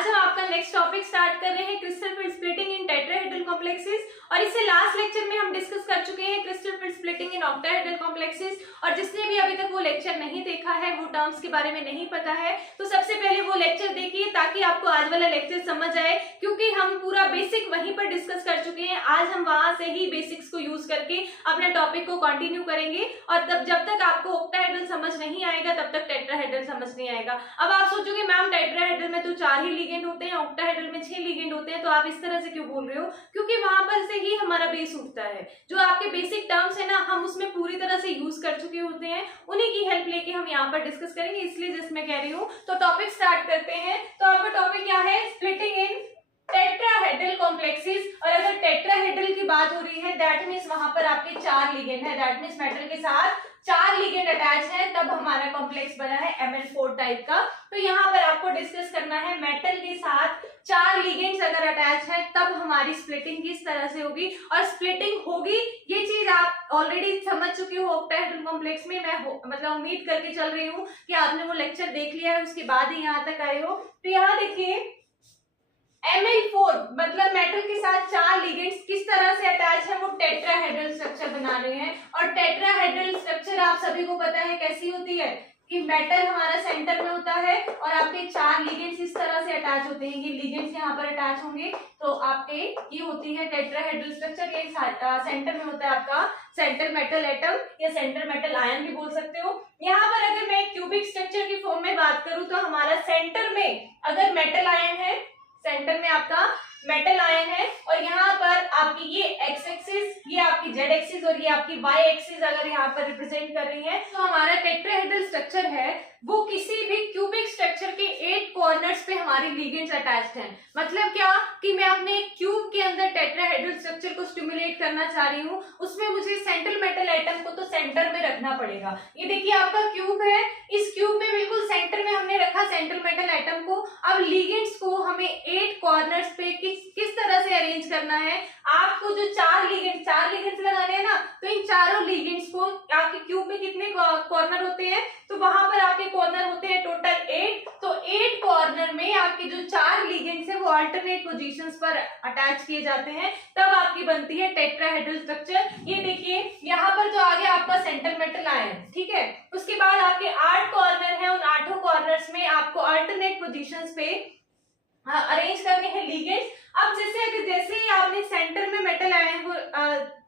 आज हम आपका नेक्स्ट टॉपिक स्टार्ट कर रहे हैं क्रिस्टल फील्ड स्प्लिटिंग इन टेट्राहेड्रल कॉम्प्लेक्सेस। और इससे लास्ट लेक्चर में हम डिस्कस कर चुके हैं crystal field splitting in octahedral complexes. और जिसने भी अभी तक वो लेक्चर नहीं देखा है, वो टर्म्स के बारे में नहीं पता है, तो सबसे पहले वो लेक्चर देखिए ताकि आपको आज वाला लेक्चर समझ आए, क्योंकि हम पूरा बेसिक वहीं पर डिस्कस कर चुके हैं। आज हम वहां से ही बेसिक्स को यूज करके अपने टॉपिक को कंटिन्यू करेंगे। और तब जब तक आपको ऑक्टाहेड्रल समझ नहीं आएगा तब तक टेट्राहेड्रल समझ नहीं आएगा। अब आप सोचोगे मैम टेट्राहेड्रल में तो 4 ही लिगेंड होते हैं, ऑक्टाहेड्रल में 6 लिगेंड होते हैं, तो आप इस तरह से क्यों बोल रहे हो? क्योंकि वहां पर से ही हमारा बेस उठता है। जो आपके बेसिक टर्म्स है ना, हम उसमें पूरी तरह से यूज कर चुके होते हैं, उन्हीं की हेल्प लेके हम यहाँ पर डिस्कस करेंगे, इसलिए जैसे मैं कह रही हूँ। तो टॉपिक स्टार्ट करते हैं। तो आपका टॉपिक क्या है? स्प्लिटिंग इन टेट्राहेड्रल कॉम्प्लेक्सेस। और अगर टेट्राहेड्रल की बात हो रही है, दैट मींस वहां पर आपके 4 लिगेंड है, दैट मींस मेटल के साथ 4 लिगेंड अटैच है, तब हमारा कॉम्प्लेक्स बना है Mn4 टाइप का। तो यहाँ पर आपको डिस्कस करना है मेटल के साथ 4 लिगेंड्स अगर अटैच है तब हमारी स्प्लिटिंग किस तरह से होगी। और स्प्लिटिंग होगी, ये चीज आप ऑलरेडी समझ चुके हो ऑक्टाहेड्रल कॉम्प्लेक्स में। मैं मतलब उम्मीद करके चल रही हूँ कि आपने वो लेक्चर देख लिया है, उसके बाद ही यहाँ तक आए हो। तो यहाँ देखिए Mn4 मतलब मेटल के साथ 4 लिगेंड्स किस तरह से अटैच है, वो टेट्राहेड्रल स्ट्रक्चर बना रहे हैं। और टेट्राहेड्रल स्ट्रक्चर आप सभी को पता है कैसी होती है कि मेटल हमारा सेंटर में होता है और आपके 4 लिगेंड्स इस तरह से अटैच होते हैं। ये लिगेंड्स यहाँ पर अटैच होंगे तो आपके ये होती है टेट्राहेड्रल स्ट्रक्चर। ये सेंटर में होता है आपका सेंटर मेटल एटम या सेंटर मेटल आयन भी बोल सकते हो। यहाँ पर अगर मैं क्यूबिक स्ट्रक्चर की फॉर्म में बात करूं तो हमारा सेंटर में अगर मेटल आयन है, सेंटर में आपका मेटल आयन है, और यहाँ पर आपकी ये एक्स एक्सिस, ये आपकी जेड एक्सिस और ये आपकी वाई एक्सिस अगर यहाँ पर रिप्रेजेंट कर रही है, तो हमारा टेट्राहेड्रल स्ट्रक्चर है वो किसी भी क्यूबिक स्ट्रक्चर के 8 कॉर्नर्स पे हमारी लिगेंड्स अटैच्ड हैं। मतलब क्या कि मैं अपने क्यूब के अंदर टेट्राहेड्रल स्ट्रक्चर को स्टिमुलेट करना चाह रही हूँ, उसमें मुझे सेंट्रल मेटल एटम को तो सेंटर में रखना पड़ेगा। ये देखिए आपका क्यूब है, इस क्यूब में बिल्कुल सेंटर में हमने रखा सेंट्रल मेटल एटम को। अब लिगेंड्स को हमें 8 कॉर्नर्स पे किस तरह से अरेंज करना है। आपको जो 4 लिगेंड्स लगाने हैं ना, तो इन चारों लिगेंड्स को आपके क्यूब में कितने कॉर्नर होते हैं, तो वहां पर आपके कॉर्नर होते हैं टोटल 8। तो 8 कॉर्नर में आपके जो 4 लिगेंड्स है वो अल्टरनेट पोजीशंस पर अटैच किए जाते हैं, तब आपकी बनती है टेट्राहेड्रल स्ट्रक्चर। ये देखिए यहाँ पर जो आ गया आपका सेंट्रल मेटल आयन, ठीक है। उसके बाद आपके 8 कॉर्नर है, उन 8 कॉर्नर्स में आपको अल्टरनेट पोजीशंस पे अरेंज करने हैं लिगेंड्स। अब जैसे ही आपने सेंटर में मेटल आयन को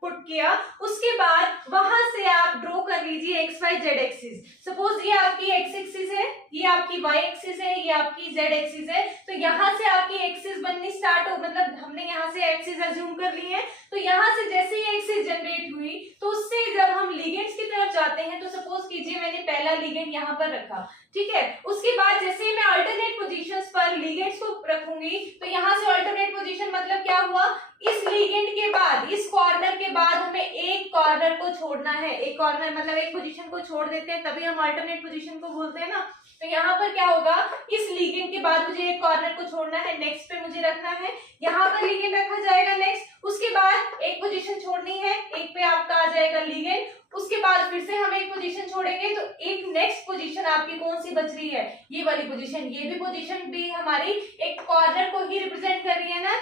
पुट किया, उसके बाद वहां से आप ड्रॉ कर लीजिए X Y Z axis. Suppose ये आपकी एक्स एक्सिस है, ये आपकी वाई एक्सिस है, ये आपकी जेड एक्सिस है। तो यहाँ से आपकी एक्सिस बननी स्टार्ट हो, मतलब हमने यहाँ से एक्सिस अज्यूम कर ली है। तो यहाँ से जैसे ही एक्सिस जनरेट हुई, तो उससे जब हम लिगेंड्स की तरफ जाते हैं, तो सपोज कीजिए मैंने पहला लिगेंड यहाँ पर रखा, ठीक है। उसके बाद जैसे ही मैं अल्टरनेट पोजीशंस पर लिगेंड्स को रखूंगी, तो यहाँ से अल्टरनेट पोजीशन मतलब क्या हुआ, इस लिगेंड के बाद, इस कॉर्नर के बाद हमें एक कॉर्नर को छोड़ना है। एक कॉर्नर मतलब एक पोजीशन को छोड़ देते हैं, तभी हम अल्टरनेट पोजीशन को बोलते हैं ना। तो यहाँ पर क्या होगा, इस लिगेंड के बाद मुझे एक कॉर्नर को छोड़ना है, नेक्स्ट पे मुझे रखना है, यहाँ पर लिगेंड रखा जाएगा नेक्स्ट। उसके बाद एक पोजीशन छोड़नी है, एक पे आपका आ जाएगा लिगेंड। उसके बाद फिर से हम एक पोजीशन छोड़ेंगे, तो एक नेक्स्ट पोजीशन आपकी कौन सी बच रही है, ये वाली पोजीशन। ये भी पोजीशन भी हमारी एक कॉर्नर को ही रिप्रेजेंट कर रही है ना।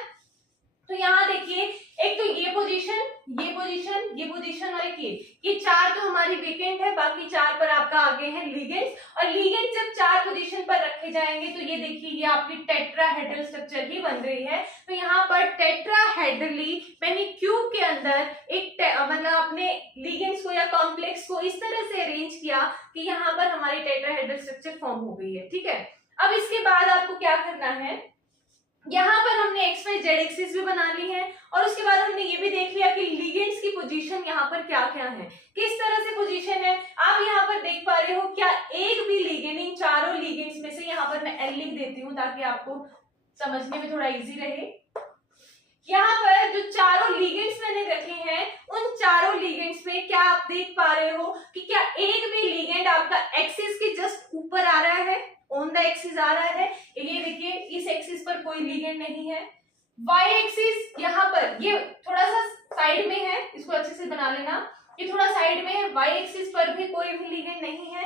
तो यहाँ देखिए, एक तो ये पोजीशन, ये पोजीशन, ये पोजीशन और एक ये 4 तो हमारी वेकेंट है, बाकी 4 पर आपका आगे है लिगेंड्स। और लिगेंड जब 4 पोजीशन पर रखे जाएंगे, तो ये देखिए ये आपकी टेट्राहेड्रल स्ट्रक्चर ही बन रही है। तो यहाँ पर टेट्राहेड्रली मैंने क्यूब के अंदर एक मतलब अपने लिगेंड्स को या कॉम्प्लेक्स को इस तरह से अरेंज किया कि यहाँ पर हमारी टेट्राहेड्रल स्ट्रक्चर फॉर्म हो गई है, ठीक है। अब इसके बाद आपको क्या करना है, यहाँ पर हमने एक्स वाई जेड एक्सिस भी बना ली है, और उसके बाद हमने ये भी देख लिया कि लिगेंड्स की पोजीशन यहाँ पर क्या क्या है, किस तरह से पोजीशन है। आप यहाँ पर देख पा रहे हो क्या एक भी लिगेंड, इन चारों लिगेंड्स में से, यहाँ पर मैं एल लिख देती हूँ ताकि आपको समझने में थोड़ा इजी रहे। यहाँ पर जो चारों लिगेंड्स मैंने रखे हैं, उन चारों लिगेंड्स में क्या आप देख पा रहे हो कि क्या एक भी लिगेंड आपका एक्सिस के जस्ट ऊपर आ रहा है, ऑन द एक्सिस आ रहा है। ये देखिए इस एक्सिस पर कोई लिगेंड नहीं है। वाई एक्सिस यहाँ पर ये थोड़ा सा साइड में है, इसको अच्छे से बना लेना, ये थोड़ा साइड में है। वाई एक्सिस पर भी कोई भी लिगेंड नहीं है।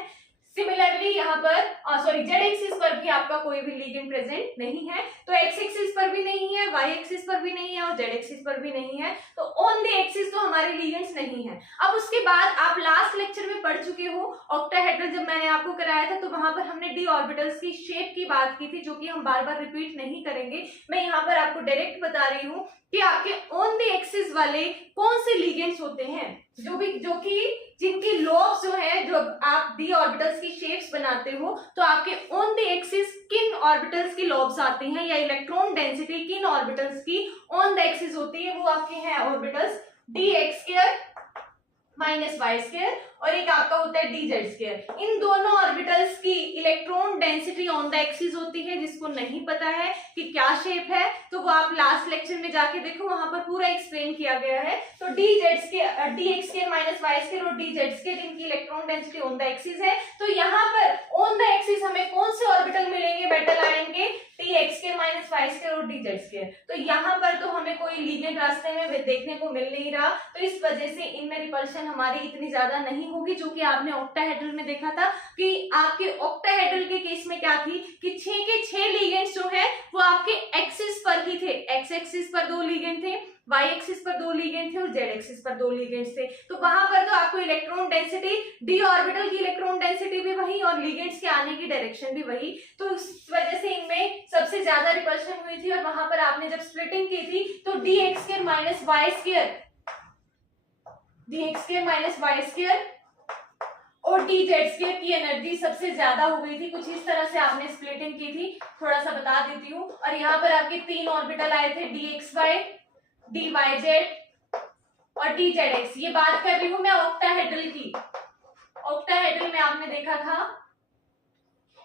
सिमिलरली यहाँ पर सॉरी जेड एक्सिस पर भी आपका कोई भी लिगेंड प्रेजेंट नहीं है, तो एक्स एक्सिस पर भी नहीं है, वाई एक्सिस पर भी नहीं है और जेड एक्सिस पर भी नहीं है, तो ऑन द एक्सिस तो हमारे लिगेंड्स नहीं है। अब उसके बाद आप लास्ट लेक्चर में पढ़ चुके हो ऑक्टाहेड्रल, जब मैंने आपको कराया था तो वहां पर हमने डी ऑर्बिटल्स की शेप की बात की थी, जो कि हम बार बार रिपीट नहीं करेंगे। मैं यहाँ पर आपको डायरेक्ट बता रही हूँ कि आपके ऑन द एक्सिस वाले कौन से लिगेंड्स होते हैं, जो कि जिनकी लोब्स जो है, जो आप डी ऑर्बिटल्स की शेप्स बनाते हो तो आपके ऑन द एक्सिस किन ऑर्बिटल्स की लोब्स आती हैं, या इलेक्ट्रॉन डेंसिटी किन ऑर्बिटल्स की ऑन द एक्सिस होती है, वो आपके हैं orbitals D X square minus Y square और एक आपका होता है डी जेड स्क्वायर। इन दोनों ऑर्बिटल्स की electron density on the axis होती है। जिसको नहीं पता है कि क्या शेप है तो वो आप लास्ट लेक्चर में जाके देखो, वहां पर पूरा एक्सप्लेन किया गया है। तो D Z square, D X square minus Y square और डी जेड स्क्वायर, इनकी electron density on the axis है। तो यहाँ पर ऑन द एक्सिस हमें कौन से ऑर्बिटल मिलेंगे, मेटल आयन के, D X square minus Y square और डी जेड स्क्वायर। तो यहाँ पर तो हमें कोई लिगेंड रास्ते में देखने को मिल नहीं रहा, तो इस वजह से इनमें रिपल्शन हमारी इतनी ज्यादा नहीं होगी, जो कि आपने ऑक्टाहेड्रल में देखा था कि आपके ऑक्टाहेड्रल के केस में क्या थी कि 6 के 6 लिगेंड्स जो है वो आपके एक्सिस पर ही थे। एक्स एक्सिस पर 2 लिगेंड थे, वाई एक्सिस पर 2 लिगेंड थे और जेड एक्सिस पर 2 लिगेंड्स थे। तो वहां पर तो आपको इलेक्ट्रॉन डेंसिटी, डी ऑर्बिटल की इलेक्ट्रॉन डेंसिटी भी वही और लिगेंड्स के आने की डायरेक्शन भी वही, तो उस वजह से इनमें सबसे ज्यादा रिपल्शन हुई थी। और वहां पर आपने जब स्प्लिटिंग की थी तो D X square minus Y square, D X square minus Y square और डी जेड स्क्वायर की एनर्जी सबसे ज्यादा हो गई थी। कुछ इस तरह से आपने स्प्लिटिंग की थी, थोड़ा सा बता देती हूँ। और यहाँ पर आपके 3 ऑर्बिटल आए थे, D X Y, D Y Z और डी जेड एक्स। ये बात कर रही हूँ मैं ऑक्टाहेड्रल की। ऑक्टाहेड्रल में आपने देखा था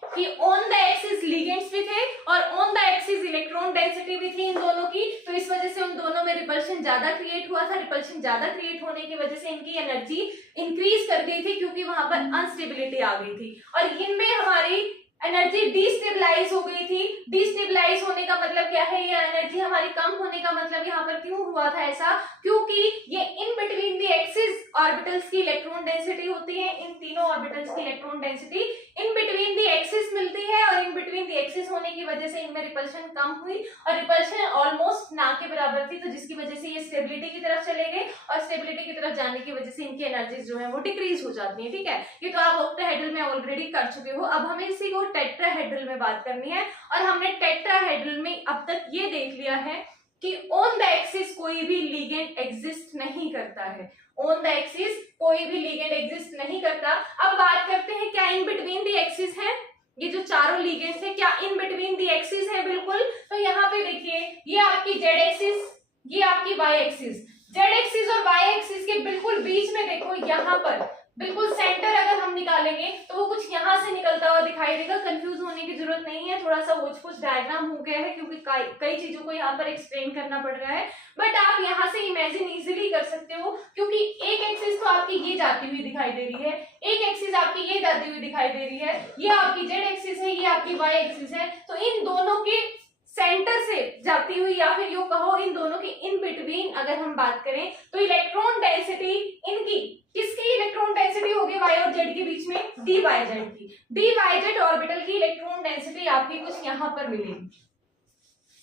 कि ऑन द एक्सिस लिगेंड्स भी थे और on the axis electron density भी थी इन दोनों की, तो इस वजह से उन दोनों में रिपल्शन ज्यादा क्रिएट हुआ था। रिपल्शन ज्यादा क्रिएट होने की वजह से इनकी एनर्जी इंक्रीज कर गई थी, क्योंकि वहां पर अनस्टेबिलिटी आ गई थी और इनमें हमारी एनर्जी डिस्टेबलाइज हो गई थी। डिस्टेबलाइज होने का मतलब क्या है, ये एनर्जी हमारी कम होने का मतलब यहाँ पर क्यों हुआ था ऐसा, क्योंकि ये इन बिटवीन द एक्सिस ऑर्बिटल्स की इलेक्ट्रॉन डेंसिटी होती है। इन तीनों ऑर्बिटल्स की electron density in between the axis मिलती है और इन बिटवीन द एक्सिस होने की वजह से इनमें रिपल्शन कम हुई और रिपल्शन ऑलमोस्ट ना के बराबर थी, तो जिसकी वजह से ये स्टेबिलिटी की तरफ चले गए और स्टेबिलिटी की तरफ जाने की वजह से इनकी एनर्जीज जो है वो डिक्रीज हो जाती है। ठीक है, ये तो आप ऑक्टाहेड्रल में ऑलरेडी कर चुके हो। अब हमें इसी को टेट्राहेड्रल में बात करनी है और हमने टेट्राहेड्रल में अब तक ये देख लिया है कि ऑन द एक्सिस कोई भी लिगेंड एग्जिस्ट नहीं करता है। ऑन द एक्सिस कोई भी लिगेंड एग्जिस्ट नहीं करता। अब बात करते हैं क्या इन बिटवीन द एक्सिस है, ये जो चारों लिगेंड्स है क्या इन बिटवीन द एक्सिस है, बिल्कुल। तो यहाँ पे देखिए ये आपकी जेड एक्सिस, ये आपकी वाई एक्सिस। जेड एक्सिस और वाई एक्सिस के बिल्कुल बीच में देखो, यहाँ पर बिल्कुल सेंटर अगर हम निकालेंगे तो वो कुछ यहाँ से निकलता हुआ दिखाई देगा। कंफ्यूज होने की जरूरत नहीं है, थोड़ा सा होच-पोच डायग्राम हो गया है क्योंकि कई चीजों को यहाँ पर एक्सप्लेन करना पड़ रहा है, बट आप यहाँ से इमेजिन इजीली कर सकते हो, क्योंकि एक एक्सिस तो आपकी ये जाती हुई दिखाई दे रही है, एक एक्सिस आपकी ये जाती हुई दिखाई दे रही है, ये आपकी जेड एक्सिस है, ये आपकी वाई एक्सिस है। तो इन दोनों के सेंटर से जाती हुई या फिर यूं कहो इन दोनों की इन बिटवीन अगर हम बात करें तो इलेक्ट्रॉन डेंसिटी इनकी, किसकी इलेक्ट्रॉन डेंसिटी होगी वाई और जेड के बीच में, डी वाई जेड की। डी वाई जेड ऑर्बिटल की इलेक्ट्रॉन डेंसिटी आपकी कुछ यहाँ पर मिलेगी,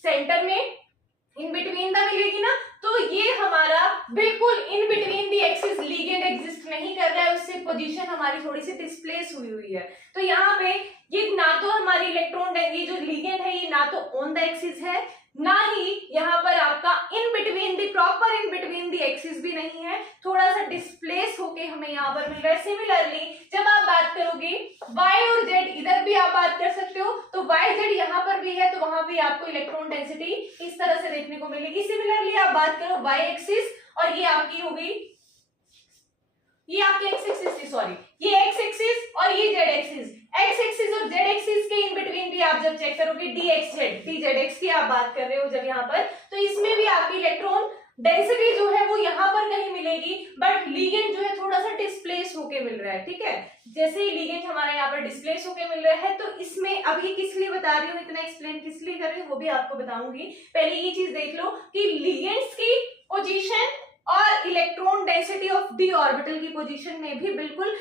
सेंटर में इन बिटवीन द मिलेगी ना। तो ये हमारा बिल्कुल इन between the axis ligand exist नहीं कर रहा है, उससे पोजीशन हमारी थोड़ी सी डिस्प्लेस हुई है। तो यहाँ पे ये ना तो हमारी इलेक्ट्रॉन, ये जो लिगेंड है ये ना तो ऑन द एक्सिस है, ना ही यहाँ पर आपका इन between the proper in between the axis भी नहीं है, थोड़ा सा डिस्प्लेस होके हमें यहाँ पर मिल रहा है। सिमिलरली जब आप बात करोगे y और z, इधर भी आप बात कर सकते हो, तो y z यहाँ पर भी है तो वहां भी आपको इलेक्ट्रॉन डेंसिटी इस तरह से देखने को मिलेगी। सिमिलरली आप बात करो y एक्सिस और ये आपकी हो गई, ये आपकी x एक्सिस थी, सॉरी ये x एक्सिस और ये z एक्सिस। x एक्सिस और z एक्सिस के इन बिटवीन भी आप जब चेक करोगे dz की आप बात कर रहे हो जब यहाँ पर, तो इसमें भी आपकी इलेक्ट्रॉन डेंसिटी जो है वो यहाँ पर नहीं मिलेगी, बट लिगेंड जो है थोड़ा सा डिस्प्लेस होके मिल रहा है। ठीक है, जैसे ही लिगेंड हमारा यहाँ पर डिस्प्लेस होके मिल रहा है, तो इसमें अब ये किस लिए बता रही हूँ, इतना एक्सप्लेन किस लिए कर रही हूँ वो भी आपको बताऊंगी। पहले ये चीज देख लो कि लिगेंड्स की पोजीशन और electron density of D orbital की पोजीशन में भी बिल्कुल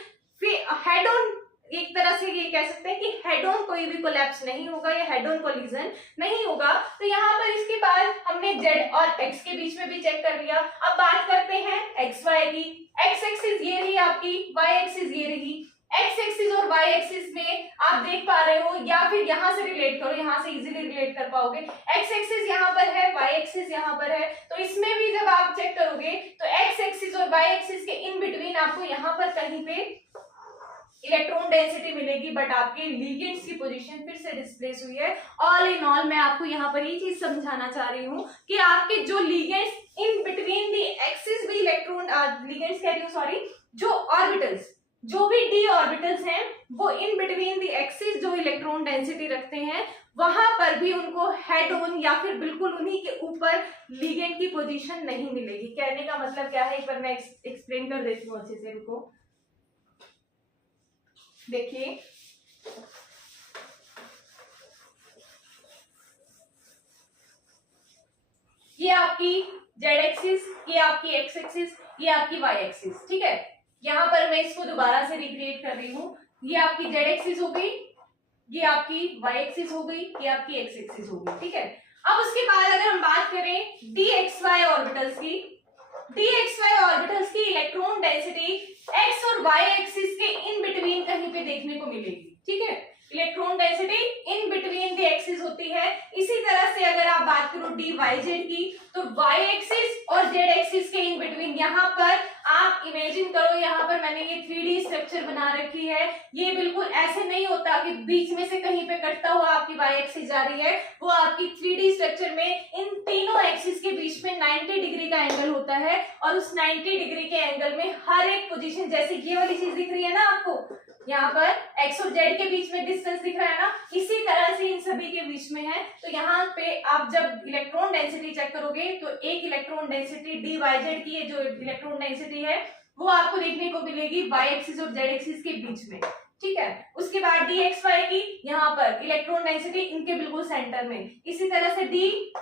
हेड ऑन एक तरह से ये कह सकते हैं कि हेड ऑन कोई भी कोलैप्स नहीं होगा या हेड ऑन कोलिजन नहीं होगा। तो यहाँ पर इसके बाद हमने जेड और एक्स के बीच में भी चेक कर लिया। अब बात करते हैं एक्स वाई की। एक्स एक्सिस ये रही आपकी, वाई एक्सिस ये रही। एक्स एक्सिस और वाई एक्सिस में आप देख पा रहे हो, या फिर यहाँ से रिलेट करो, यहाँ से इजीली रिलेट कर पाओगे। एक्स एक्सिस यहाँ पर है, वाई एक्सिस यहाँ पर है, तो इसमें भी जब आप चेक करोगे तो एक्स एक्सिस और वाई एक्सिस के इन बिटवीन आपको यहाँ पर कहीं पे इलेक्ट्रॉन डेंसिटी मिलेगी, बट आपके लिगेंड्स की पोजीशन फिर से डिस्प्लेस हुई है। ऑल इन ऑल मैं आपको यहाँ पर ये चीज समझाना चाह रही हूँ कि आपके जो ligands in between the axis भी इलेक्ट्रॉन लिगेंड्स कह रही हूँ सॉरी, जो ऑर्बिटल्स, जो भी डी ऑर्बिटल्स हैं वो इन बिटवीन दी एक्सिस जो इलेक्ट्रॉन डेंसिटी रखते हैं, वहां पर भी उनको हेड ऑन या फिर बिल्कुल उन्हीं के ऊपर लिगेंड की पोजीशन नहीं मिलेगी। कहने का मतलब क्या है, एक बार मैं एक्सप्लेन कर देती हूँ अच्छे से, रुको। देखिए ये आपकी जेड एक्सिस, ये आपकी एक्स एक्सिस, ये आपकी वाई एक्सिस, ठीक है। यहां पर मैं इसको दोबारा से रिक्रिएट कर रही हूँ। ये आपकी जेड एक्सिस हो गई, ये आपकी वाई एक्सिस हो गई, ये आपकी एक्स एक्सिस हो गई, ठीक है। अब उसके बाद अगर हम बात करें डी एक्स वाई ऑर्बिटल्स की, डी एक्स वाई ऑर्बिटल्स की इलेक्ट्रॉन डेंसिटी एक्स और वाई एक्सिस के इन बिटवीन कहीं पे देखने को मिलेगी, ठीक है। Electron density in between the axis होती है। इसी तरह से अगर आप बात करो डी वाई जेड की, तो वाई एक्सिस और जेड एक्सिस के इन बिटवीन यहाँ पर आप इमेजिन करो, यहाँ पर मैंने ये 3D स्ट्रक्चर बना रखी है। ये बिल्कुल ऐसे नहीं होता कि बीच में से कहीं पे कटता हुआ आपकी वाई एक्सिस जा रही है, वो आपकी 3D स्ट्रक्चर में इन तीनों एक्सिस के बीच में 90 डिग्री का एंगल होता है, और उस 90 डिग्री के एंगल में हर एक पोजीशन, जैसे ये वाली चीज दिख रही है ना आपको, यहाँ पर एक्स और जेड के बीच में डिस्टेंस दिख रहा है ना, इसी तरह से इन सभी के बीच में है। तो यहाँ पे आप जब इलेक्ट्रॉन डेंसिटी चेक करोगे तो एक electron density D Y Z की जो इलेक्ट्रॉन डेंसिटी है वो आपको देखने को मिलेगी वाई एक्सिस और जेड एक्सिस के बीच में, ठीक है। उसके बाद डी एक्स वाई की यहाँ पर इलेक्ट्रॉन डेंसिटी इनके बिल्कुल सेंटर में। इसी तरह से डी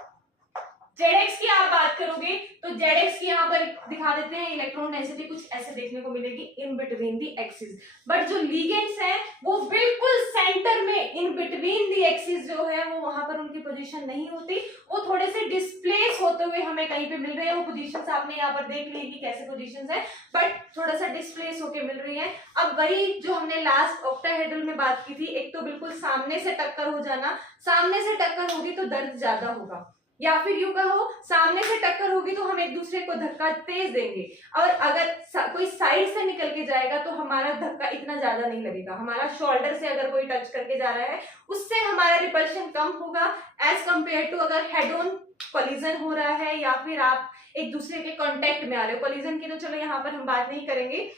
जेड एक्स की आप बात करोगे तो जेड एक्स की यहाँ पर दिखा देते हैं, इलेक्ट्रॉन डेंसिटी कुछ ऐसे देखने को मिलेगी in between the axis. But जो लिगेंड्स हैं वो बिल्कुल सेंटर में इन बिटवीन दी एक्सिस जो है वो वहां पर उनकी पोजीशन नहीं होती, वो थोड़े से डिस्प्लेस होते हुए हमें कहीं पे मिल रहे हैं। वो पोजीशंस आपने यहाँ पर देख ली कि कैसे पोजीशंस है, बट थोड़ा सा डिस्प्लेस होके मिल रही है। अब वही जो हमने लास्ट ऑक्टाहेड्रल में बात की थी, एक तो बिल्कुल सामने से टक्कर हो जाना, सामने से टक्कर होगी तो दर्द ज्यादा होगा, या फिर यूं कहो सामने से टक्कर होगी तो हम एक दूसरे को धक्का तेज देंगे, और अगर कोई साइड से निकल के जाएगा तो हमारा धक्का इतना ज्यादा नहीं लगेगा। हमारा शोल्डर से अगर कोई टच करके जा रहा है उससे हमारा रिपल्शन कम होगा एज कंपेयर टू अगर हेड ऑन कोलिजन हो रहा है या फिर आप एक दूसरे के कांटेक्ट में आ रहे हो। कोलिजन की तो चलो यहाँ पर हम बात नहीं करेंगे,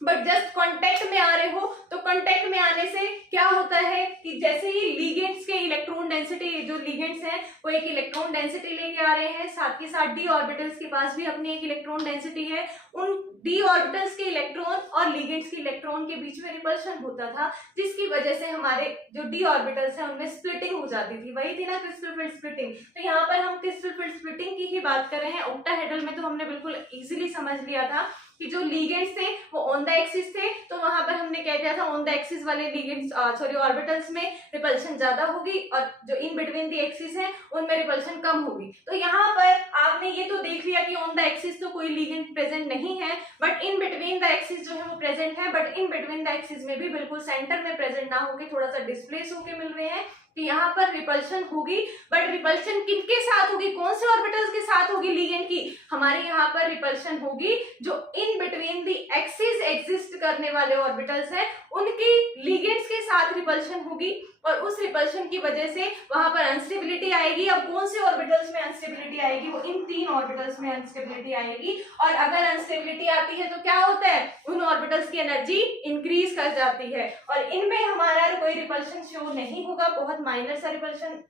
बट जस्ट कांटेक्ट में आ रहे हो तो कांटेक्ट में आने से क्या होता है कि जैसे ही लिगेंड्स के इलेक्ट्रॉन डेंसिटी, जो लिगेंड्स हैं वो एक इलेक्ट्रॉन डेंसिटी लेके आ रहे हैं, साथ के साथ डी ऑर्बिटल्स के पास भी अपनी एक इलेक्ट्रॉन डेंसिटी है। उन डी ऑर्बिटल्स के इलेक्ट्रॉन और लिगेंड्स के इलेक्ट्रॉन के बीच में रिपल्शन होता था, जिसकी वजह से हमारे जो डी ऑर्बिटल्स हैं उनमें स्प्लिटिंग हो जाती थी। वही थी ना क्रिस्टल फील्ड स्प्लिटिंग। तो यहाँ पर हम क्रिस्टल फील्ड स्प्लिटिंग की ही बात कर रहे हैं। ऑक्टाहेड्रल में तो हमने बिल्कुल इजीली समझ लिया था कि जो लिगेंड्स थे वो ऑन द एक्सिस थे, तो वहां पर हमने कह दिया था ऑन द एक्सिस वाले लिगेंड्स सॉरी ऑर्बिटल्स में रिपल्शन ज्यादा होगी और जो इन बिटवीन द एक्सिस है उनमें रिपल्शन कम होगी। तो यहाँ पर आपने ये तो देख लिया कि ऑन द एक्सिस तो कोई लिगेंड प्रेजेंट नहीं है, but in between the axis जो है वो प्रेजेंट है, but in between the axis में भी बिल्कुल सेंटर में प्रेजेंट ना होके थोड़ा सा डिस्प्लेस होके मिल रहे हैं। तो यहाँ पर रिपल्शन होगी, बट रिपल्शन किनके साथ होगी, कौन से ऑर्बिटल्स के साथ होगी लिगेंड की? हमारे यहाँ पर रिपल्शन होगी जो इन बिटवीन द एक्सिस एग्जिस्ट करने वाले ऑर्बिटल्स हैं उनकी लिगेंड्स के साथ रिपल्शन होगी, और उस रिपल्शन की वजह से वहां पर अनस्टेबिलिटी आएगी। अब कौन से ऑर्बिटल्स में अनस्टेबिलिटी आएगी? वो इन तीन ऑर्बिटल्स में अनस्टेबिलिटी आएगी, और अगर अनस्टेबिलिटी आती है तो क्या होता है, उन ऑर्बिटल्स की एनर्जी इंक्रीज कर जाती है, और इनमें हमारा कोई रिपल्शन शो नहीं होगा, बहुत माइनर सा रिपल्शन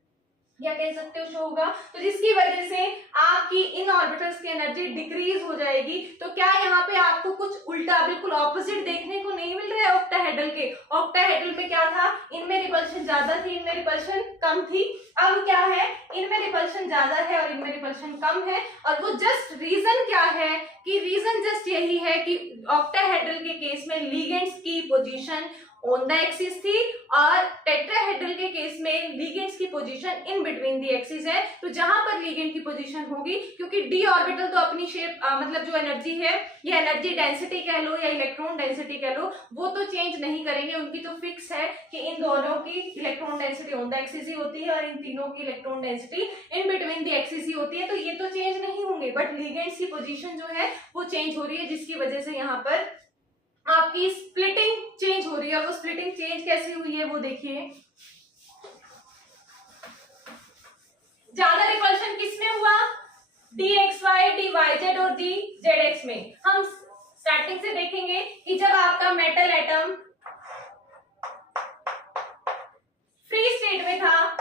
या कह सकते हो शो होगा, तो जिसकी वजह से आपकी इन ऑर्बिटल्स की एनर्जी डिक्रीज हो जाएगी। तो क्या यहाँ पे आपको कुछ उल्टा बिल्कुल ऑपोजिट देखने को नहीं मिल रहा है ऑक्टाहेड्रल के? ऑक्टाहेड्रल में क्या था, इनमें रिपल्शन ज्यादा थी, इनमें रिपल्शन कम थी। अब क्या है, इनमें रिपल्शन ज्यादा है और इनमें रिपल्शन कम है, और वो जस्ट रीजन क्या है कि रीजन जस्ट यही है कि ऑक्टाहेड्रल के केस में लिगेंड्स की पोजीशन ऑन द एक्सिस थी और टेट्राहेड्रल के केस में लिगेंड्स की position in between the axis है। तो जहां पर लिगेंड की पोजीशन होगी, क्योंकि डी ऑर्बिटल तो अपनी शेप मतलब जो एनर्जी है, ये एनर्जी डेंसिटी कह लो या इलेक्ट्रॉन डेंसिटी कह लो, वो तो चेंज नहीं करेंगे, उनकी तो फिक्स है कि इन दोनों की electron density on the axis ही होती है और इन तीनों की electron density in between the axis ही होती है। तो ये तो चेंज नहीं होंगे, बट लिगेंड्स की पोजीशन जो है वो चेंज हो रही है, जिसकी वजह से यहाँ पर आपकी स्प्लिटिंग चेंज हो रही है। और वो स्प्लिटिंग चेंज कैसे हुई है वो देखिए। ज्यादा रिपल्शन किसमें हुआ? dxy, dyz और dzx में। हम स्टार्टिंग से देखेंगे कि जब आपका मेटल एटम फ्री स्टेट में था,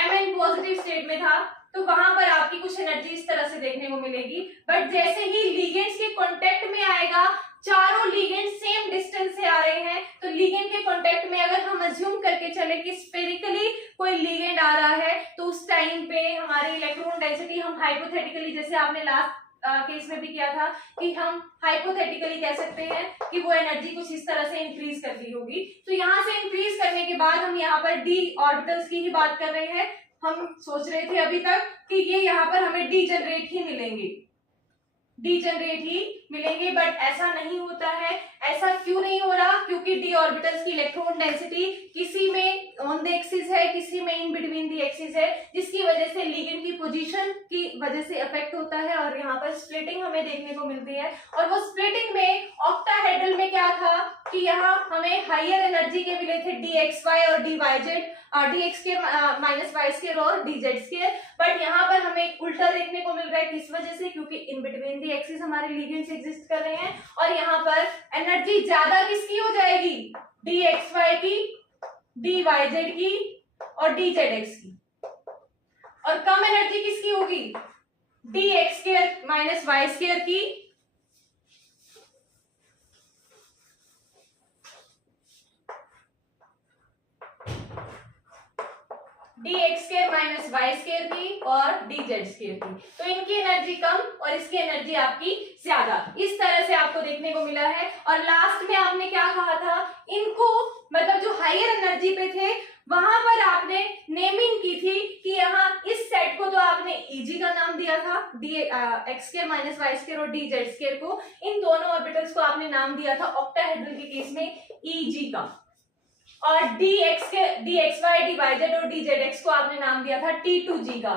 Mn पॉजिटिव स्टेट में था, तो वहां पर आपकी कुछ एनर्जी इस तरह से देखने को मिलेगी। बट जैसे ही लिगेंड्स के कांटेक्ट में आएगा, चारों लिगेंड सेम डिस्टेंस से आ रहे हैं, तो लिगेंड के कांटेक्ट में अगर हम अज्यूम करके चले कि स्फेरिकली कोई लिगेंड आ रहा है, तो उस टाइम पे हमारी इलेक्ट्रॉन डेंसिटी हम हाइपोथेटिकली, जैसे आपने लास्ट केस में भी किया था, कि हम हाइपोथेटिकली कह सकते हैं कि वो एनर्जी कुछ इस तरह से इंक्रीज कर दी होगी। तो यहाँ से इंक्रीज करने के बाद हम यहाँ पर डी ऑर्बिटल्स की ही बात कर रहे हैं। हम सोच रहे थे अभी तक कि ये यहाँ पर हमें डीजनरेट ही मिलेंगे, बट ऐसा नहीं होता है। ऐसा क्यों नहीं हो रहा? क्योंकि डी ऑर्बिटल्स की इलेक्ट्रॉन डेंसिटी किसी में ऑन द एक्सिस है, किसी में इन बिटवीन द एक्सिस है, जिसकी वजह से लिगेंड की पोजीशन की वजह से इफेक्ट होता है और यहाँ पर स्प्लिटिंग हमें देखने को मिलती है। और वो स्प्लिटिंग में ऑक्टाहेड्रल में क्या था कि यहाँ हमें हायर एनर्जी के मिले थे dxy और dyz, dx² माइनस y² और dz², बट यहाँ पर हमें उल्टा देखने को मिल रहा है। किस वजह से? क्योंकि इन बिटवीन द एक्सिस हमारे लिगेंड्स एग्जिस्ट कर रहे हैं और यहाँ पर एनर्जी ज्यादा किसकी हो जाएगी? dxy की, dyz की और dzx की, और कम एनर्जी किसकी होगी? dx² माइनस y² की dx² माइनस y² की और dz² की। तो इनकी एनर्जी कम और इसकी एनर्जी आपकी ज्यादा, इस तरह से आपको देखने को मिला है। और लास्ट में आपने क्या कहा था? इनको मतलब जो हायर एनर्जी पे थे वहां पर आपने नेमिंग की थी कि यहाँ इस सेट को तो आपने Eg का नाम दिया था, dx² माइनस y² और dz² को, इन दोनों ऑर्बिटल्स को आपने नाम दिया था ऑक्टाहेड्रल के केस में Eg का, और dxy, dyz और dzx को आपने नाम दिया था T2g का,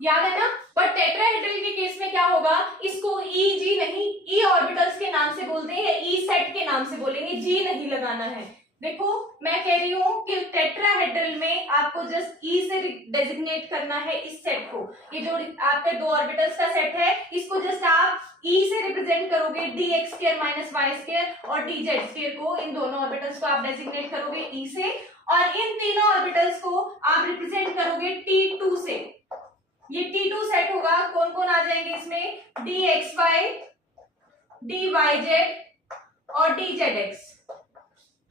याद है ना? बट टेट्राहेड्रल के केस में क्या होगा? इसको Eg नहीं, E ऑर्बिटल्स के नाम से बोलते हैं, E सेट के नाम से बोलेंगे, G नहीं लगाना है। देखो मैं कह रही हूँ कि टेट्राहेड्रल में आपको जस्ट E से डेजिग्नेट करना है इस सेट को। ये जो आपके दो ऑर्बिटल्स का सेट है, इसको जस्ट आप E से रिप्रेजेंट करोगे, dx² माइनस y² और dz² को, इन दोनों ऑर्बिटल्स को आप डेजिग्नेट करोगे E से, और इन तीनों ऑर्बिटल्स को आप रिप्रेजेंट करोगे T2 से। ये T2 सेट होगा, कौन कौन आ जाएंगे इसमें? dxy, dyz और dzx,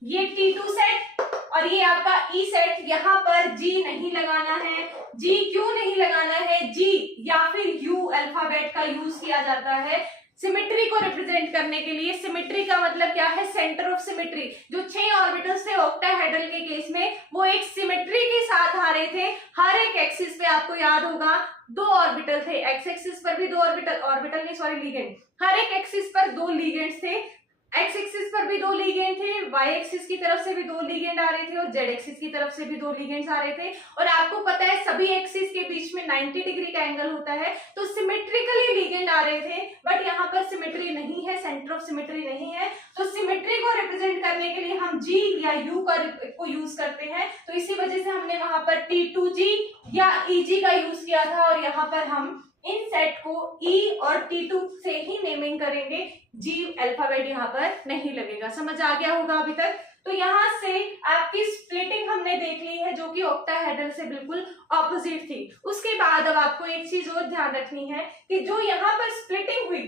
ये T2 सेट और ये आपका E सेट। यहाँ पर G नहीं लगाना है। G क्यों नहीं लगाना है? G या फिर U अल्फाबेट का यूज किया जाता है सिमेट्री को रिप्रेजेंट करने के लिए। सिमेट्री का मतलब क्या है? Centre of symmetry. जो 6 ऑर्बिटल्स थे ऑक्टाहेड्रल के केस में, वो एक सिमेट्री के साथ आ रहे थे। हर एक एक्सिस पे आपको याद होगा 2 ऑर्बिटल थे, एक्स एक्सिस पर भी 2 लिगेंड, हर एक एक्सिस पर 2 लिगेंड्स थे। एक्स एक्सिस पर भी 2 लिगेंड थे, वाई एक्सिस की तरफ से भी 2 लिगेंड आ रहे थे और जेड एक्सिस की तरफ से भी 2 लिगेंड्स आ रहे थे। और आपको पता है सभी एक्सिस के बीच में 90 डिग्री का एंगल होता है, तो सिमेट्रिकली लिगेंड आ रहे थे। बट यहाँ पर सिमेट्री नहीं है, सेंटर ऑफ सिमेट्री नहीं है, तो सिमेट्री को रिप्रेजेंट करने के लिए हम G या U को यूज करते हैं। तो इसी वजह से हमने वहां पर T2G या EG का यूज किया था, और यहाँ पर हम इन सेट को E और T2 से ही नेमिंग करेंगे, G अल्फाबेट यहाँ पर नहीं लगेगा। समझ आ गया होगा अभी तक? तो यहाँ से आपकी स्प्लिटिंग हमने देख ली है, जो कि ऑक्टाहेड्रल से बिल्कुल ऑपोजिट थी। उसके बाद अब आपको एक चीज और ध्यान रखनी है कि जो यहाँ पर स्प्लिटिंग हुई,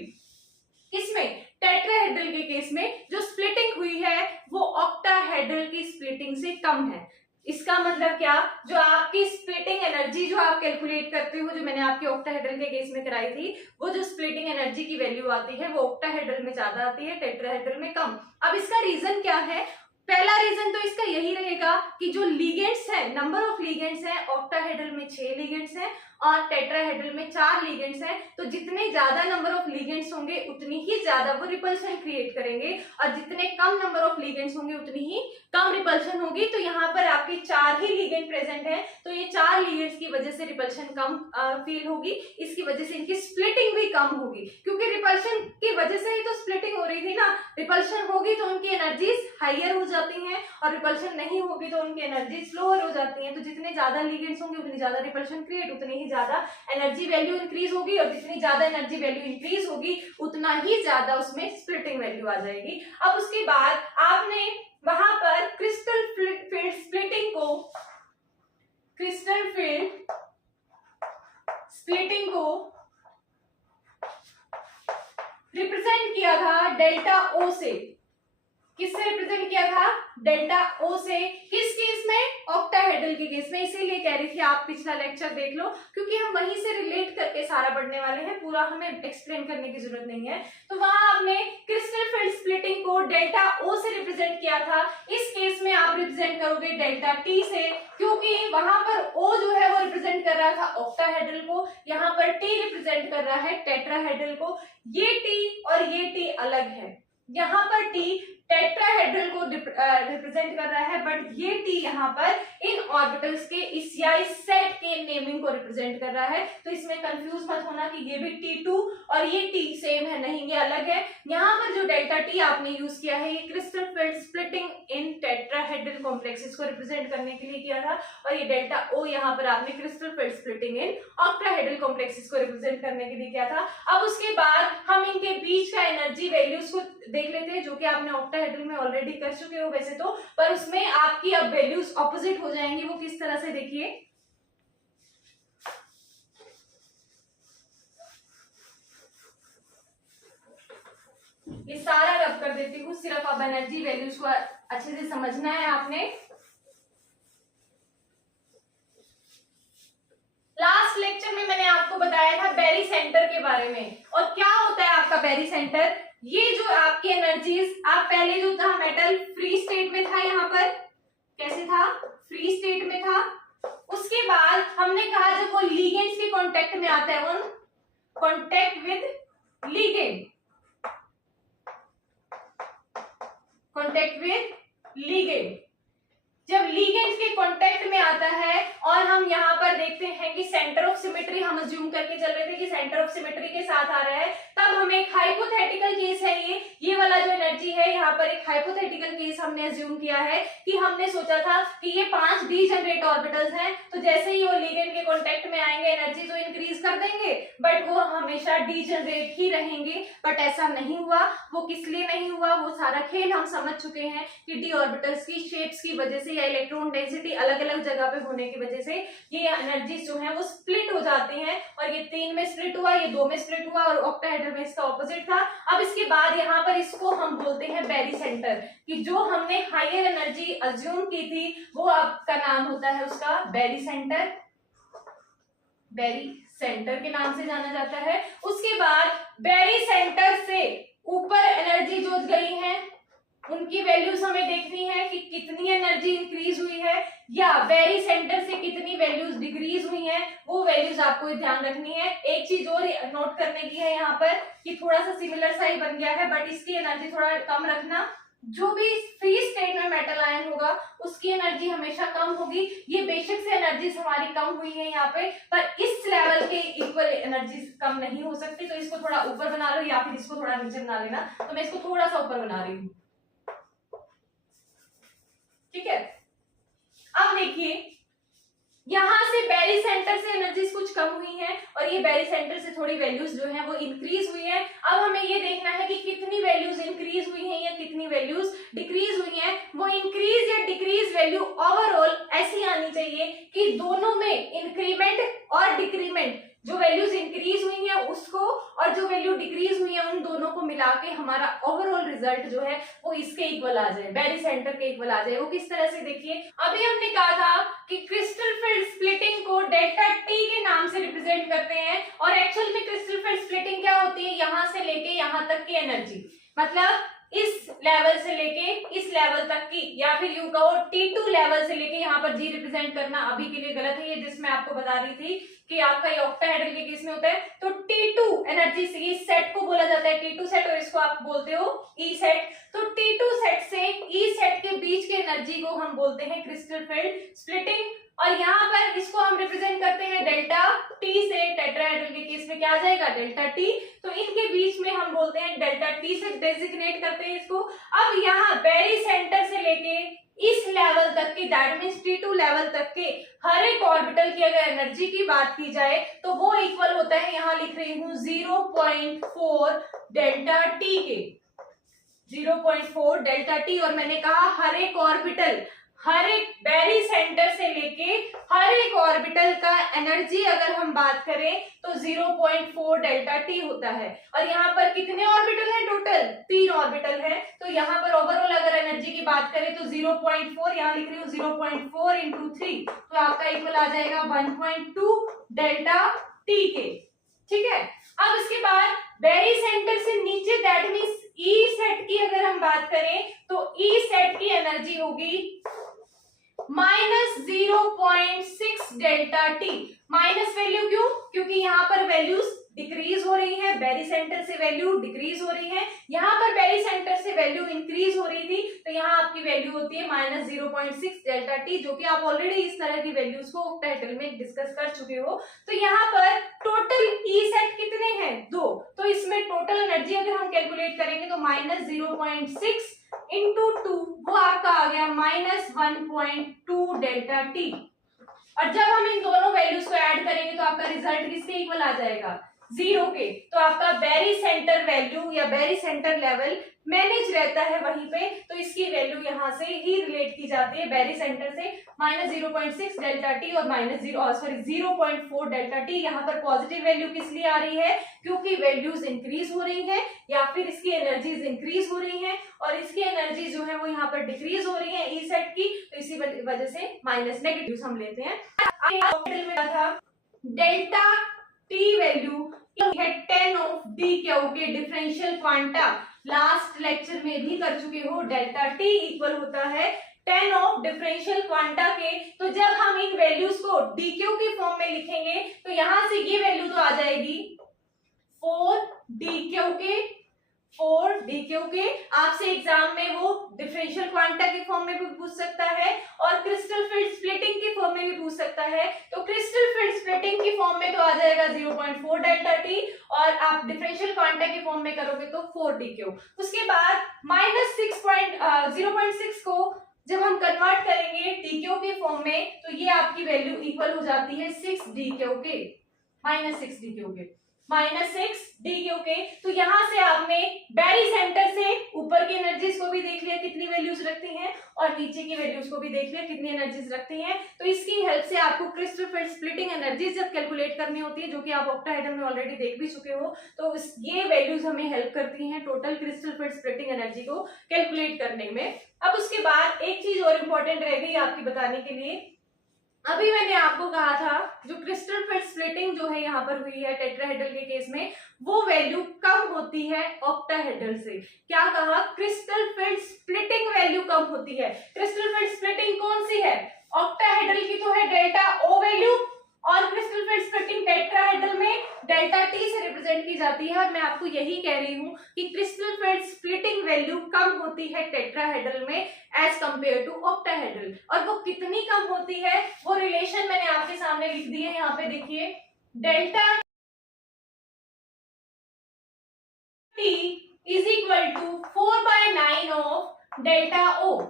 इसमें टेट्राहेड्रल के केस में जो स्प्लिटिंग हुई है वो ऑक्टाहेड्रल की स्प्लिटिंग से कम है। इसका मतलब क्या? जो आपकी स्प्लिटिंग एनर्जी जो आप कैलकुलेट करते हो, जो मैंने आपके ऑक्टाहेड्रल के केस में कराई थी, वो जो स्प्लिटिंग एनर्जी की वैल्यू आती है वो ऑक्टाहेड्रल में ज्यादा आती है, टेट्राहेड्रल में कम। अब इसका रीजन क्या है? पहला रीजन तो इसका यही रहेगा कि जो लिगेंड्स है, नंबर ऑफ लिगेंड्स है, ऑक्टाहेड्रल में 6 लिगेंड्स हैं और टेट्राहेड्रल में 4 लिगेंड्स हैं, तो जितने ज्यादा नंबर ऑफ लिगेंड्स होंगे उतनी ही ज्यादा वो रिपल्शन क्रिएट करेंगे और जितने कम नंबर ऑफ लिगेंड्स होंगे उतनी ही कम रिपल्शन होगी। तो यहाँ पर आपके 4 ही लिगेंड प्रेजेंट हैं, तो ये 4 लिगेंड्स की वजह से रिपल्शन कम फील होगी, इसकी वजह से इनकी स्प्लिटिंग भी कम होगी, क्योंकि रिपल्शन की वजह से ही तो स्प्लिटिंग हो रही थी ना। रिपल्शन होगी तो उनकी एनर्जीज हाइयर हो जाती हैं और रिपल्शन नहीं होगी तो उनकी एनर्जी स्लोअर हो जाती हैं। तो जितने ज्यादा लिगेंड्स होंगे उतनी ज्यादा रिपल्शन क्रिएट, उतनी ही ज्यादा एनर्जी वैल्यू इंक्रीज होगी और जितनी ज्यादा एनर्जी वैल्यू इंक्रीज होगी उतना ही ज्यादा उसमें स्प्लिटिंग वैल्यू आ जाएगी। अब उसके बाद आपने वहां पर क्रिस्टल फील्ड स्प्लिटिंग को रिप्रेजेंट किया था डेल्टा ओ से। किससे रिप्रेजेंट किया था? डेल्टा ओ से। किस केस में? ऑक्टाहेड्रल के केस में। इसीलिए कह रही थी आप पिछला लेक्चर देख लो, क्योंकि हम वहीं से रिलेट करके सारा पढ़ने वाले हैं, पूरा हमें एक्सप्लेन करने की जरूरत नहीं है। तो वहां आपने क्रिस्टल फील्ड स्प्लिटिंग को डेल्टा ओ से रिप्रेजेंट किया था। इस केस में आप रिप्रेजेंट करोगे डेल्टा टी से, क्योंकि वहां पर ओ जो है वो रिप्रेजेंट कर रहा था ऑक्टाहेड्रल को, यहाँ पर टी रिप्रेजेंट कर रहा है टेट्राहेड्रल को। ये टी और ये टी अलग है, यहाँ पर टी टेट्राहेड्रल को रिप्रेजेंट कर रहा है, बट ये टी यहाँ पर इन ऑर्बिटल्स के इस सेट के नेमिंग को रिप्रेजेंट कर रहा है। तो इसमें कंफ्यूज मत होना कि ये भी T2 और ये T सेम है, नहीं, ये अलग है। यहाँ पर जो डेल्टा T आपने यूज किया है ये क्रिस्टल फील्ड स्प्लिटिंग इन टेट्राहेड्रल कॉम्प्लेक्सेस को रिप्रेजेंट करने के लिए किया था, और ये डेल्टा O यहाँ पर आपने crystal field splitting in octahedral complexes को रिप्रेजेंट करने के लिए किया था। अब उसके बाद हम इनके बीच का एनर्जी वैल्यूज को देख लेते हैं, जो कि आपने ऑक्टाहेड्रल में ऑलरेडी कर चुके हो वैसे तो, पर उसमें आपकी अब वैल्यूज ऑपोजिट हो जाएंगी। वो किस तरह से, देखिए, ये सारा रब कर देती हूँ, सिर्फ अब एनर्जी वैल्यूज को अच्छे से समझना है आपने। लास्ट लेक्चर में मैंने आपको बताया था बैरी सेंटर के बारे में, और क्या होता है आपका बैरी सेंटर। ये जो आपकी एनर्जीज, आप पहले जो था मेटल फ्री स्टेट में था, यहाँ पर कैसे था? फ्री स्टेट में था। उसके बाद हमने कहा जब वो लिगेंड्स के कांटेक्ट में आता है, on contact with ligand, contact with ligand, जब लिगेंड्स के कांटेक्ट में आता है और हम यहाँ पर देखते हैं कि सेंटर ऑफ सिमेट्री, हम अज्यूम करके चल रहे थे कि सेंटर ऑफ सिमेट्री के साथ आ रहा है, तब हमें एक हाइपोथेटिकल केस है, ये वाला जो एनर्जी है, यहाँ पर एक हाइपोथेटिकल केस हमने अज्यूम किया है कि हमने सोचा था कि ये 5 डीजनरेट ऑर्बिटल्स हैं, तो जैसे ही वो लिगेंड के कांटेक्ट में आएंगे एनर्जी तो इंक्रीज कर देंगे, बट वो हमेशा डीजनरेट ही रहेंगे। बट ऐसा नहीं हुआ। वो किस लिए नहीं हुआ? वो सारा खेल हम समझ चुके हैं कि डी ऑर्बिटल्स की शेप्स की वजह से या इलेक्ट्रॉन डेंसिटी अलग अलग जगह पे होने की वजह से ये एनर्जीज जो है वो स्प्लिट हो जाती हैं, और ये 3 में स्प्लिट हुआ, ये 2 में स्प्लिट हुआ, और ऑक्टाहेड्रल में इसका ऑपोजिट था। अब इसके बाद यहाँ पर इसको हम बोलते हैं बैरी सेंटर, कि जो हमने हायर एनर्जी अज्यूम की थी वो अब का नाम होता है उसका बैरी सेंटर, बैरी सेंटर के नाम से जाना जाता है। उसके बाद बैरी सेंटर से ऊपर एनर्जी जो गई है उनकी वैल्यूज हमें देखनी है कि कितनी एनर्जी इंक्रीज हुई है, या बैरी सेंटर से कितनी वैल्यूज डिक्रीज हुई हैं, वो वैल्यूज आपको ध्यान रखनी है। एक चीज और नोट करने की है यहाँ पर कि थोड़ा सा सिमिलर सा ही बन गया है, बट इसकी एनर्जी थोड़ा कम रखना। जो भी फ्री स्टेट में मेटल आयन होगा उसकी एनर्जी हमेशा कम होगी। ये बेशक से एनर्जीज हमारी कम हुई है यहाँ पे, पर इस लेवल के इक्वल एनर्जीज कम नहीं हो सकती। तो इसको थोड़ा ऊपर बना लो या फिर इसको थोड़ा नीचे बना लेना। तो मैं इसको थोड़ा सा ऊपर बना रही हूँ, ठीक है। अब देखिए यहां से बैरी सेंटर से एनर्जीज कुछ कम हुई है और ये बैरी सेंटर से थोड़ी वैल्यूज जो है वो इंक्रीज हुई है। अब हमें ये देखना है कि कितनी वैल्यूज इंक्रीज हुई हैं या कितनी वैल्यूज डिक्रीज हुई हैं। वो इंक्रीज या डिक्रीज वैल्यू ओवरऑल ऐसी आनी चाहिए कि दोनों में इंक्रीमेंट और डिक्रीमेंट, जो वैल्यूज इंक्रीज हुई हैं उसको और जो वैल्यू डिक्रीज हुई है उन दोनों को मिला के हमारा ओवरऑल रिजल्ट जो है वो इसके इक्वल आ जाए, बैरी सेंटर के इक्वल आ जाए। वो किस तरह से, देखिए अभी हमने कहा था कि क्रिस्टल फील्ड स्प्लिटिंग को डेल्टा टी के नाम से रिप्रेजेंट करते हैं, और एक्चुअल में क्रिस्टल फील्ड स्प्लिटिंग क्या होती है, यहां से लेके यहां तक की एनर्जी, मतलब इस लेवल से लेके इस लेवल तक की, या फिर यूं कहो T2 लेवल से लेके, यहाँ पर G रिप्रेजेंट करना अभी के लिए गलत है, ये जिसमें आपको बता रही थी कि आपका ये ऑक्टाहेड्रल के केस में होता है। तो T2 एनर्जी से इस सेट को बोला जाता है T2 सेट, और इसको आप बोलते हो E सेट। तो T2 सेट से E सेट के बीच के एनर्जी को हम बोलते हैं क्रिस्टल फील्ड स्प्लिटिंग, और यहाँ पर इसको हम रिप्रेजेंट करते हैं डेल्टा T से। टेट्राहेड्रल के केस में क्या आ जाएगा, डेल्टा T। तो इनके बीच में हम बोलते हैं डेल्टा T से डेजिग्नेट करते हैं इसको। अब यहाँ बेरी सेंटर से लेके इस लेवल तक की, दैट मींस T2 लेवल तक के हर एक ऑर्बिटल की अगर एनर्जी की बात की जाए तो वो इक्वल होता है, यहाँ लिख रही हूँ 0.4 डेल्टा T के, 0.4 डेल्टा T। और मैंने कहा हर एक ऑर्बिटल, हर एक बेरी सेंटर से लेके हर एक ऑर्बिटल का एनर्जी अगर हम बात करें तो 0.4 डेल्टा T होता है। और यहाँ पर कितने ऑर्बिटल हैं टोटल, 3 ऑर्बिटल है। तो यहाँ पर ओवरऑल अगर एनर्जी की बात करें तो 0.4, यहाँ लिख रही हूँ 0.4 इंटू 3, तो आपका इक्वल आ जाएगा 1.2 डेल्टा T के। ठीक है, अब इसके बाद बेरी सेंटर से नीचे, दैट मींस E सेट की अगर हम बात करें तो E सेट की एनर्जी होगी -0.6 डेल्टा T। माइनस वैल्यू क्यों, क्योंकि यहाँ पर वैल्यूज डिक्रीज हो रही है, बेरी सेंटर से वैल्यू डिक्रीज हो रही है, यहाँ पर बेरी सेंटर से वैल्यू इंक्रीज हो रही थी, तो यहाँ आपकी वैल्यू होती है -0.6 डेल्टा T, जो कि आप ऑलरेडी इस तरह की वैल्यूज को ऑक्टाहेड्रल में डिस्कस कर चुके हो। तो यहाँ पर टोटल E सेट कितने हैं, 2, तो इसमें टोटल एनर्जी अगर हम कैलकुलेट करेंगे तो -0.6 इंटू 2, वो आपका आ गया -1.2 डेल्टा T। और जब हम इन दोनों वैल्यूज को ऐड करेंगे तो आपका रिजल्ट किसके इक्वल आ जाएगा, 0 के। तो आपका बेरी सेंटर वैल्यू या बेरी सेंटर लेवल मैनेज रहता है वहीं पे, तो इसकी वैल्यू यहाँ से ही रिलेट की जाती है, बेरी सेंटर से -0.6 डेल्टा T और -0.4 डेल्टा T। यहाँ पर पॉजिटिव वैल्यू किस लिए आ रही है, क्योंकि वैल्यूज इंक्रीज हो रही है या फिर इसकी एनर्जीज इंक्रीज हो रही है, और इसकी एनर्जी जो है वो यहाँ पर डिक्रीज हो रही है ई सेट की, तो इसी वजह से माइनस नेगेटिव हम लेते हैं। डेल्टा T वैल्यू है 10 ऑफ डी क्यू के डिफरेंशियल क्वांटा, लास्ट लेक्चर में भी कर चुके हो। डेल्टा T इक्वल होता है 10 ऑफ डिफरेंशियल क्वांटा के। तो जब हम इन वैल्यूज को dq की फॉर्म में लिखेंगे तो यहां से ये वैल्यू तो आ जाएगी 4dq के। आपसे एग्जाम में वो डिफरेंशियल क्वांटा की फॉर्म में भी पूछ सकता है और क्रिस्टल फील्ड स्प्लिटिंग की फॉर्म में भी पूछ सकता है। तो क्रिस्टल फील्ड स्प्लिटिंग की फॉर्म में तो आ जाएगा 0.4 डेल्टा T, और आप डिफरेंशियल क्वांटा की फॉर्म में करोगे तो 4dq। उसके बाद -0.6 को जब हम कन्वर्ट करेंगे dq की फॉर्म में तो ये आपकी वैल्यू इक्वल हो जाती है 6dq के, -6dq के, -6dq के। तो यहां से आपने बेरी सेंटर से ऊपर की एनर्जीज को भी देख लिया कितनी वैल्यूज रखती हैं, और नीचे की वैल्यूज को भी देख लिया कितनी एनर्जीज रखती हैं। तो इसकी हेल्प से आपको क्रिस्टल फील्ड स्प्लिटिंग एनर्जीज जब कैलकुलेट करनी होती है, जो कि आप ऑक्टाहेड्रल में ऑलरेडी देख भी चुके हो, तो ये वैल्यूज हमें हेल्प करती हैं total crystal field splitting energy को कैलकुलेट करने में। अब उसके बाद एक चीज और इम्पोर्टेंट रह गई आपकी बताने के लिए। अभी मैंने आपको कहा था जो क्रिस्टल फील्ड स्प्लिटिंग जो है यहाँ पर हुई है टेट्राहेड्रल के केस में, वो वैल्यू कम होती है ऑक्टाहेड्रल से। क्या कहा, क्रिस्टल फील्ड स्प्लिटिंग वैल्यू कम होती है। क्रिस्टल फील्ड स्प्लिटिंग कौन सी है, ऑक्टाहेड्रल की तो है डेल्टा O वैल्यू, और क्रिस्टल फील्ड स्प्लिटिंग टेट्राहेड्रल में डेल्टा T से रिप्रेजेंट की जाती है। और मैं आपको यही कह रही हूँ कि क्रिस्टल फील्ड स्प्लिटिंग वैल्यू कम होती है टेट्राहेड्रल में एज कंपेयर टू ऑक्टाहेड्रल। और वो कितनी कम होती है, वो रिलेशन मैंने आपके सामने लिख दी है, यहाँ पे देखिए, delta T is equal to 4/9 of delta O,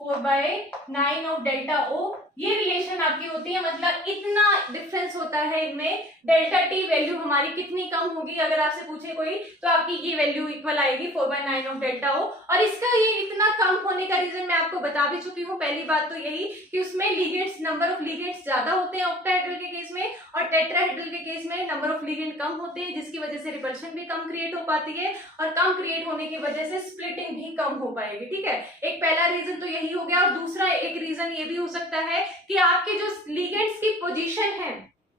4/9 of delta O। ये रिलेशन आपकी होती है, मतलब इतना डिफरेंस होता है इनमें। डेल्टा T वैल्यू हमारी कितनी कम होगी, अगर आपसे पूछे कोई तो आपकी ये वैल्यू इक्वल आएगी 4/9 ऑफ डेल्टा O। और इसका ये इतना कम होने का रीजन मैं आपको बता भी चुकी हूँ। पहली बात तो यही कि उसमें लिगेंड्स, नंबर ऑफ लिगेंड्स ज्यादा होते हैं ऑक्टाहेड्रल के केस में, और टेट्राहेड्रल के केस में नंबर ऑफ लिगेंड कम होते हैं, जिसकी वजह से रिपल्शन भी कम क्रिएट हो पाती है, और कम क्रिएट होने की वजह से स्प्लिटिंग भी कम हो पाएगी। ठीक है, एक पहला रीजन तो यही हो गया। और दूसरा एक रीजन ये भी हो सकता है कि आपके जो लिगेंड्स की पोजीशन है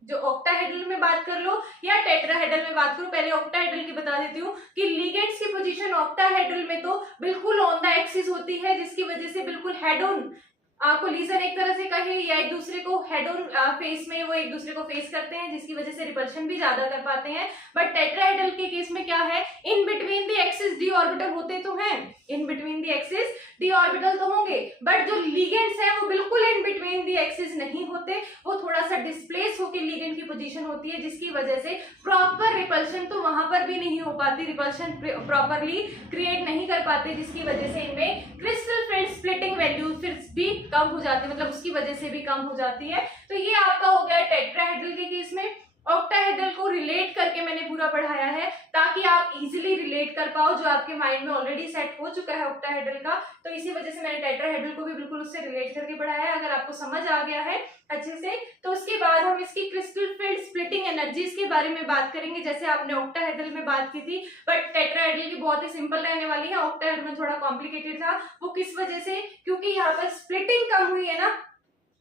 जो ऑक्टाहेड्रल में बात कर लो या टेट्राहेड्रल में बात करो, पहले ऑक्टाहेड्रल की बता देती हूँ कि लिगेंड्स की पोजीशन ऑक्टाहेड्रल में तो बिल्कुल ऑन द एक्सिस होती है, जिसकी वजह से बिल्कुल हेड ऑन कोलिजन एक तरह से कहे या एक दूसरे को हेड ऑन फेस में वो एक दूसरे को फेस करते हैं, जिसकी वजह से रिपल्शन भी ज्यादा कर पाते हैं। बट टेट्राहेड्रल के केस में क्या है, इन between the axis D orbital होते तो हैं, इन between the axis D orbital तो होंगे, बट जो लिगेंड्स हैं वो बिल्कुल इन बिटवीन द एक्सिस नहीं होते, वो थोड़ा सा डिस्प्लेस होकर लिगेंड की पोजीशन होती है, जिसकी वजह से प्रॉपर रिपल्शन तो वहां पर भी नहीं हो पाती, रिपल्शन प्रॉपरली क्रिएट नहीं कर पाते, जिसकी वजह से इनमें क्रिस्टल फील्ड स्प्लिटिंग वैल्यू फिर भी कम हो जाती है, मतलब उसकी वजह से भी कम हो जाती है। तो ये आपका हो गया टेट्राहेड्रल के केस में। ऑक्टाहेड्रल को रिलेट करके मैंने पूरा पढ़ाया है ताकि आप इजीली रिलेट कर पाओ, जो आपके माइंड में ऑलरेडी सेट हो चुका है ऑक्टाहेड्रल का, तो इसी वजह से मैंने टेट्राहेड्रल को भी बिल्कुल उससे रिलेट करके पढ़ाया है। अगर आपको समझ आ गया है अच्छे से, तो उसके बाद हम इसकी क्रिस्टल फील्ड स्प्लिटिंग एनर्जीज के बारे में बात करेंगे, जैसे आपने ऑक्टाहेड्रल में बात की थी, बट टेट्राहेड्रल की बहुत ही सिंपल रहने वाली है, ऑक्टाहेड्रल में थोड़ा कॉम्प्लिकेटेड था। वो किस वजह से, क्योंकि यहाँ पर स्प्लिटिंग कम हुई है ना,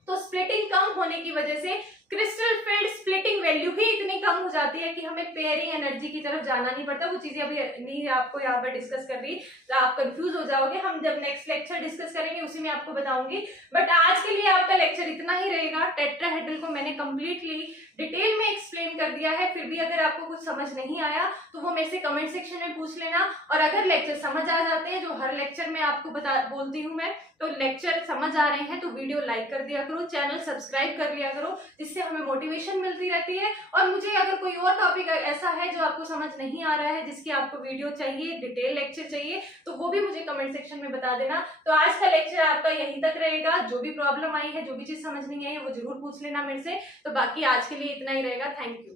तो स्प्लिटिंग कम होने की वजह से क्रिस्टल फील्ड स्प्लिटिंग वैल्यू भी इतनी कम हो जाती है कि हमें पेयरिंग एनर्जी की तरफ जाना नहीं पड़ता। वो चीजें अभी नहीं आपको यहाँ पर डिस्कस कर रही, तो आप कंफ्यूज हो जाओगे, हम जब नेक्स्ट लेक्चर डिस्कस करेंगे उसी में आपको बताऊंगी। बट आज के लिए आपका लेक्चर इतना ही रहेगा। टेट्राहेड्रल को मैंने कंप्लीटली डिटेल में एक्सप्लेन कर दिया है, फिर भी अगर आपको कुछ समझ नहीं आया तो वो मेरे से कमेंट सेक्शन में पूछ लेना, और अगर लेक्चर समझ आ जाते हैं, जो हर लेक्चर में आपको बोलती हूँ मैं, तो लेक्चर समझ आ रहे हैं तो वीडियो लाइक कर दिया करो, चैनल सब्सक्राइब कर लिया करो, जिससे हमें मोटिवेशन मिलती रहती है। और मुझे अगर कोई और टॉपिक ऐसा है जो आपको समझ नहीं आ रहा है, जिसकी आपको वीडियो चाहिए, डिटेल लेक्चर चाहिए, तो वो भी मुझे कमेंट सेक्शन में बता देना। तो आज का लेक्चर आपका यहीं तक रहेगा। जो भी प्रॉब्लम आई है, जो भी चीज समझ नहीं आई है, वो जरूर पूछ लेना मेरे से। तो बाकी आज के लिए इतना ही रहेगा। Thank you.